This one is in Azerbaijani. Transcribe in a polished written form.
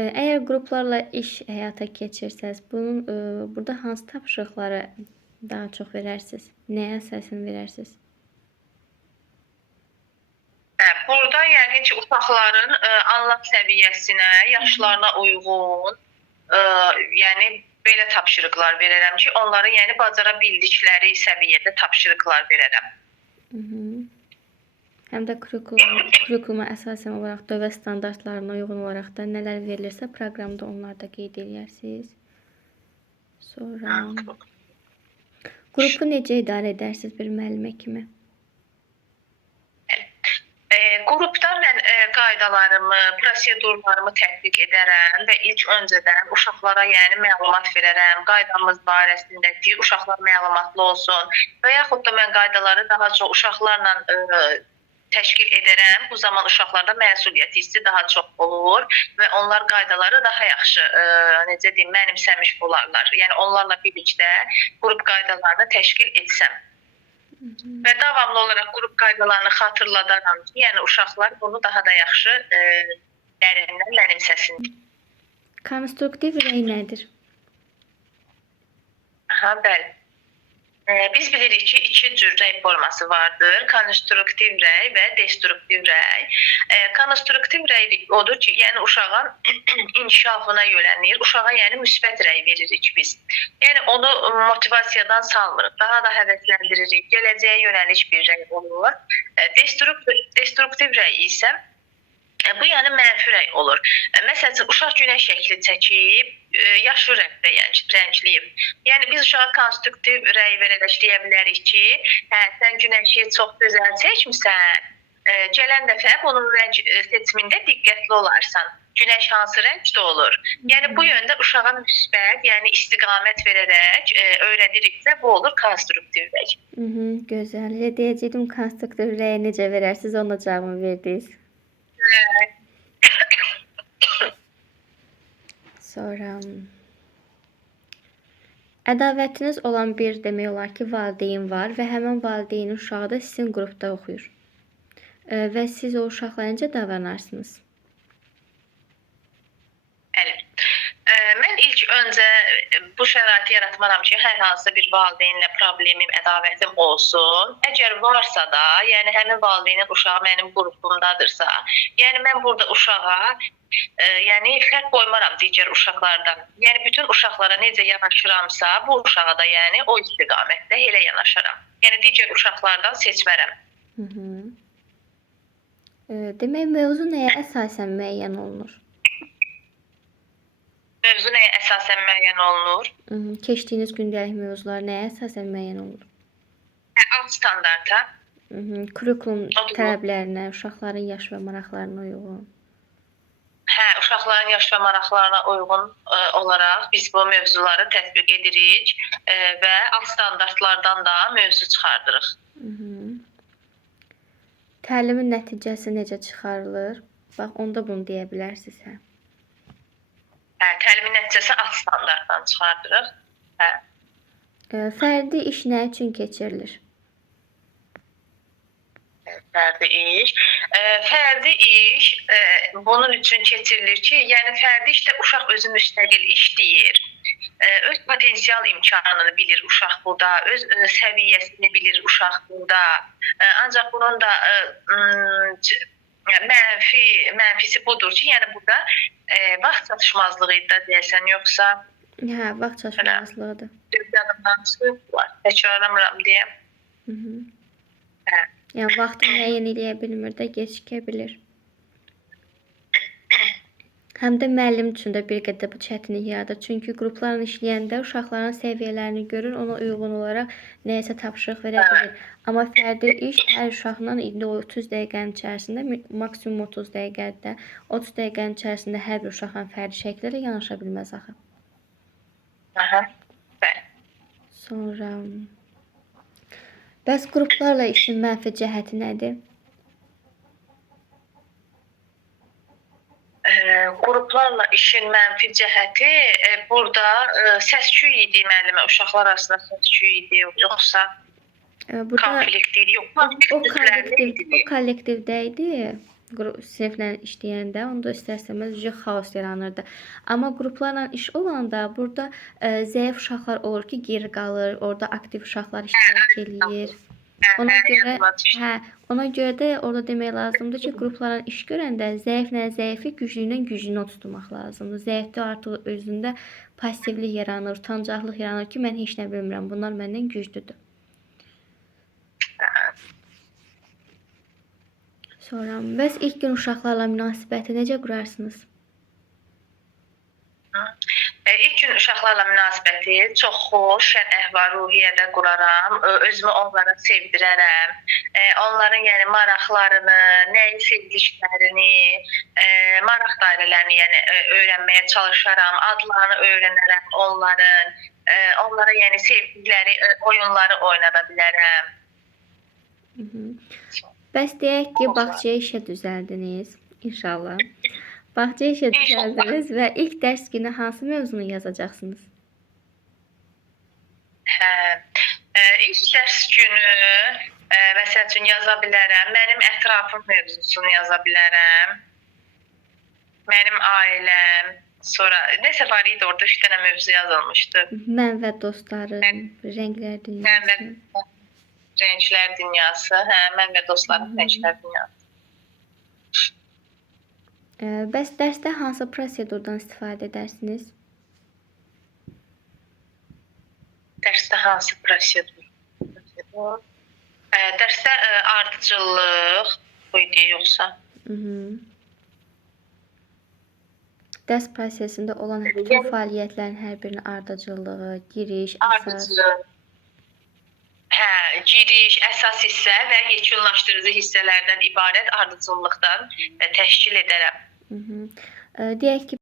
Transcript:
Əgər qruplarla iş həyata keçirsəz, burada hansı tapşırıqları daha çox verərsiniz? Nəyə əsasən verərsiniz? Burada yəqin ki, uşaqların anlam səviyyəsinə, yaşlarına uyğun, yəni belə tapşırıqlar verərəm ki, onların yəni bacara bildikləri səviyyədə tapşırıqlar verərəm. Həm də kurikuluma əsasən olaraq dövlət standartlarına uyğun olaraq da nələr verilirsə, proqramda onları da qeyd edərsiniz. Sonra qrupu necə idarə edərsiniz bir müəllimə kimi? Qrupda mən qaydalarımı, prosedurlarımı tətbiq edərəm və ilk öncədən uşaqlara yəni məlumat verərəm, qaydamız barəsində ki, uşaqlar məlumatlı olsun və yaxud da mən qaydaları daha çox uşaqlarla təşkil edərəm. Bu zaman uşaqlarda məsuliyyət hissi daha çox olur və onlar qaydaları daha yaxşı, necə deyim, mənimsəmiş olarlar. Yəni onlarla birlikdə qrup qaydalarını təşkil etsəm. Və davamlı olaraq qrup qaydalarını xatırladaram ki, yəni uşaqlar bunu daha da yaxşı dərindən mənimsəsin. Konstruktiv rəy nədir? Bəli. Biz bilirik ki, iki cür rəy forması vardır. Konstruktiv rəy və destruktiv rəy. Konstruktiv rəy odur ki, yəni uşağın inkişafına yönəlmir. Uşağa yəni müsbət rəy veririk biz. Yəni onu motivasiyadan salmırıq. Daha da həvəsləndiririk. Gələcəyə yönəliş bir rəy olur. Destruktiv rəy isə bu yəni mənfi rəy olur. Məsələn, uşaq günəş şəkli çəkib, yaşlı rəngdə rəngləyib. Yəni biz uşağa konstruktiv rəy verərək deyə bilərik ki, sən günəşi çox gözəl çəkmisən, gələn dəfə bunun rəng seçimində diqqətli olarsan. Günəş hansı rəngdə olur? Yəni bu yöndə uşağa müsbət, yəni istiqamət verərək öyrədiriksə, bu olur konstruktiv rəy. Gözəl. Deyəcəydim, konstruktiv rəyi necə verərsiniz, ona cavabını verdiniz. Sonra ədavətiniz olan bir demək olar ki, valideyn var və həmin valideynin uşağı da sizin qrupda oxuyur. Və siz o uşaqla necə davranarsınız? Bəli. Mən ilk öncə bu şəraiti yaratmaram ki, hər hansısa bir valideynlə problemim, ədavətim olsun. Əgər varsa da, yəni həmin valideynin uşağı mənim qrupumdadırsa, yəni mən burada uşağa yəni fərq qoymaram digər uşaqlardan. Yəni bütün uşaqlara necə yanaşıramsa, bu uşağa da yəni o istiqamətdə elə yanaşaram. Yəni digər uşaqlardan seçmərəm. Demək, mövzu nəyə əsasən müəyyən olunur? Mövzu nəyə əsasən müəyyən olunur? Keçdiyiniz gündəlik mövzular nəyə əsasən müəyyən olunur? Alt standarta. Kurikulum tələblərinə, uşaqların yaş və maraqlarına uyğun. Uşaqların yaş və maraqlarına uyğun olaraq biz bu mövzuları tətbiq edirik və alt standartlardan da mövzu çıxardırıq. Təlimin nəticəsi necə çıxarılır? Bax, onda bunu deyə bilərsiniz, hə? Təlimin nəticəsi alt standartdan çıxardırıq. Fərdi iş nə üçün keçirilir? Fərdi iş. Fərdi iş bunun üçün keçirilir ki, yəni fərdi işdə uşaq özü müstəqil işləyir. Öz potensial imkanını bilir uşaq burada, öz səviyyəsini bilir uşaq burada. Ancaq bunun da mənfisi budur ki, yəni burada vaxt çatışmazlığı da deyəsən, yoxsa... Vaxt çatışmazlığıdır. Yadımdan çıxır, təkrarlamıram deyə. Yəni, vaxtı müəyyən eləyə bilmir də, gecikə bilir. Həm də müəllim üçün də bir qədər bu çətinlik yaradır. Çünki qruplarla işləyəndə uşaqların səviyyələrini görür, ona uyğun olaraq nəyəsə tapşırıq verə bilir. Amma fərdi iş hər uşaqla indi 30 dəqiqənin içərisində, maksimum 30 dəqiqədə, 30 dəqiqənin içərisində hər bir uşaqla fərdi şəkildə yanaşa bilməz axı. Sonra... Bəs qruplarla işin mənfi cəhəti nədir? Qruplarla işin mənfi cəhəti burada səs-küy idi müəllimə, uşaqlar arasında səs-küy idi, yoxsa konflikt idi, yox. O kollektivdə idi. siniflə işləyəndə onda istərsəməz xaos yaranırdı. Amma qruplarla iş olanda burada zəif uşaqlar olur ki, geri qalır, orada aktiv uşaqlar iştirak eləyir. Ona görə, ona görə də orada demək lazımdır ki, qruplarla iş görəndə zəiflə zəifi, güclüylə güclünü tutmaq lazımdır. Zəifdə artıq özündə passivlik yaranır, utancaqlıq yaranır ki, mən heç nə bilmirəm, bunlar məndən güclüdür. Sonra, bəs ilk gün uşaqlarla münasibəti necə qurarsınız? İlk gün uşaqlarla münasibəti çox xoş, şən əhval-ruhiyyədə quraram. Özümü onlara sevdirərəm. Onların yəni maraqlarını, nəyi sevdiklərini, maraq dairələrini yəni öyrənməyə çalışaram. Adlarını öyrənərəm onların. Onlara yəni sevdikləri oyunları oynada bilərəm. Bəs deyək ki, bağçaya işə düzəldiniz, inşallah. Bağçaya işə düzəldiniz və ilk dərs günü hansı mövzunu yazacaqsınız? İlk dərs günü məsəl üçün yaza bilərəm. Mənim ətrafım mövzusunu yaza bilərəm. Mənim ailəm. Sonra nəsə var idi orada 3 dənə mövzu yazılmışdı. Mən və dostlarım, rənglər dünyası. Renklər dünyası, mən və dostlarım renklər dünyası. Bəs dərsdə hansı prosedurdan istifadə edərsiniz? Dərsdə hansı prosedur? Dərsdə ardıcıllıq bu idi yoxsa? Dərs prosesində olan bütün fəaliyyətlərin hər birinin ardıcıllığı, giriş, əsas. Giriş, əsas hissə və yekunlaşdırıcı hissələrdən ibarət ardıcıllıqdan təşkil edərəm. Deyək ki,